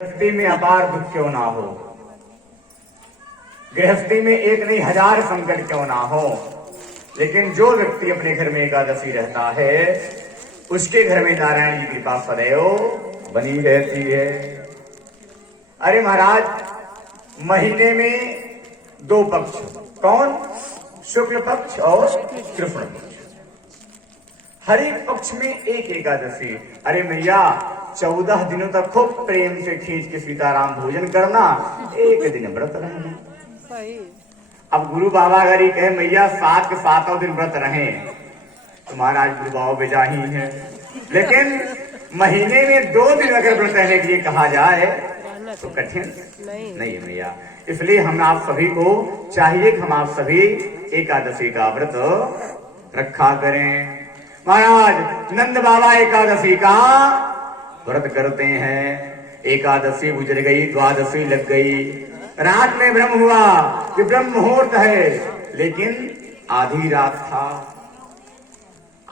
गृहस्थी में अपार दुख क्यों ना हो, गृहस्थी में एक नहीं हजार संकट क्यों ना हो, लेकिन जो व्यक्ति अपने घर में एकादशी रहता है उसके घर में नारायण की कृपा सदैव बनी रहती है। अरे महाराज, महीने में दो पक्ष, कौन? शुक्ल पक्ष और कृष्ण पक्ष। हर एक पक्ष में एक एकादशी। अरे मैया, 14 दिनों तक खूब प्रेम से खींच के सीताराम भोजन करना, एक दिन व्रत रहना। अब गुरु बाबा अगर ये कहे मैया 7 के 7 दिन व्रत रहे, तो महाराज गुरु बाबा बेजाही है। लेकिन महीने में 2 दिन अगर व्रत रहने के लिए कहा जाए तो कठिन नहीं है मैया। इसलिए हम आप सभी को चाहिए कि हम आप सभी एकादशी का व्रत रखा करें। महाराज नंद बाबा एकादशी का व्रत करते हैं। एकादशी गुजर गई, द्वादशी लग गई, रात में ब्रह्म हुआ कि ब्रह्म मुहूर्त है, लेकिन आधी रात था।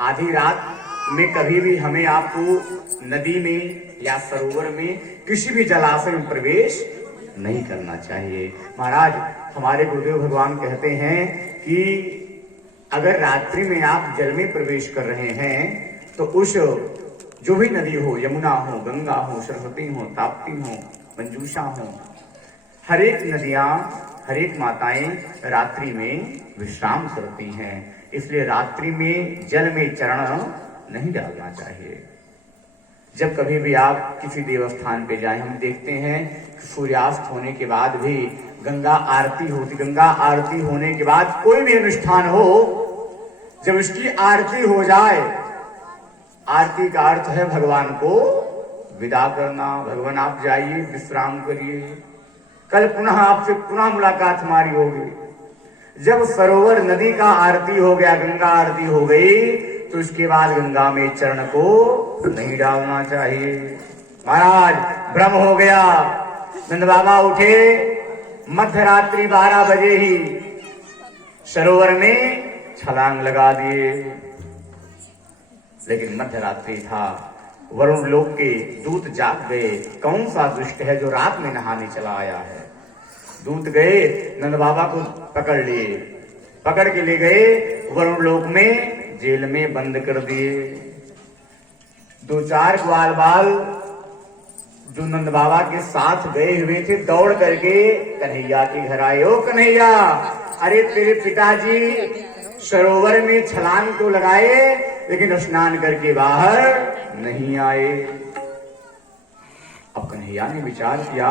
आधी रात में कभी भी हमें आपको नदी में या सरोवर में किसी भी जलाशय में प्रवेश नहीं करना चाहिए। महाराज हमारे गुरुदेव भगवान कहते हैं कि अगर रात्रि में आप जल में प्रवेश कर रहे हैं तो उस जो भी नदी हो, यमुना हो, गंगा हो, सरस्वती हो, ताप्ती हो, मंजूषा हो, हर एक नदियां, हर एक माताएं रात्रि में विश्राम करती हैं। इसलिए रात्रि में जल में चरण नहीं डालना चाहिए। जब कभी भी आप किसी देवस्थान पे जाएं, हम देखते हैं कि सूर्यास्त होने के बाद भी गंगा आरती होती। गंगा आरती होने के बाद कोई भी अनुष्ठान हो, जब उसकी आरती हो जाए, आरती का अर्थ है भगवान को विदा करना। भगवान आप जाइए, विश्राम करिए, कल पुनः आपसे पुनः मुलाकात हमारी होगी। जब सरोवर नदी का आरती हो गया, गंगा आरती हो गई, तो उसके बाद गंगा में चरण को नहीं डालना चाहिए। महाराज ब्रह्म हो गया, नंद बाबा उठे, मध्य रात्रि 12 बजे ही सरोवर में छलांग लगा दिए। लेकिन मध्य रात्रि था, वरुण लोक के दूत जाग गए। कौन सा दुष्ट है जो रात में नहाने चला आया है? दूत गए, नंद बाबा को पकड़ लिए, पकड़ के ले गए वरुण लोक में, जेल में बंद कर दिए। 2-4 ग्वाल बाल जो नंद बाबा के साथ गए हुए थे दौड़ करके कन्हैया के घर आए। ओ कन्हैया, अरे तेरे पिताजी सरोवर में छलांग तो लगाए, लेकिन स्नान करके बाहर नहीं आए। अब कन्हैया ने विचार किया,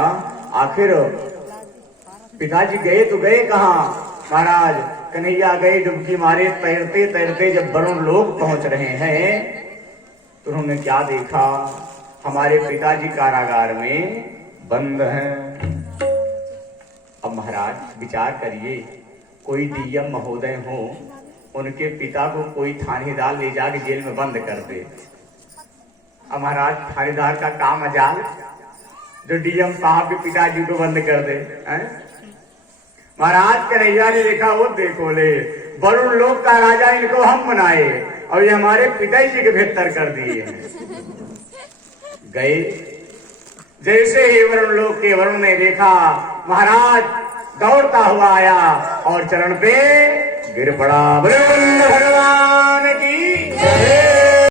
आखिर पिताजी गए तो गए कहां? महाराज कन्हैया गए डुबकी मारे, तैरते तैरते जब वरुण लोक पहुंच रहे हैं तो उन्होंने क्या देखा? हमारे पिताजी कारागार में बंद हैं। अब महाराज विचार करिए, कोई डीएम महोदय हो, उनके पिता को कोई थानेदार ले जाके जेल में बंद कर दे। अब महाराज थानेदार का काम अजाल, जो डीएम साहब के पिताजी को बंद कर दे। महाराज कन्हैया ने देखा, वो देखो ले, वरुण लोक का राजा इनको हम बनाए और ये हमारे पिताजी के भीतर कर दिए हैं। गए, जैसे ही वरुण लोक के वरुण ने देखा, महाराज दौड़ता हुआ आया और चरण पे गिर पड़ा। भगवान की जय।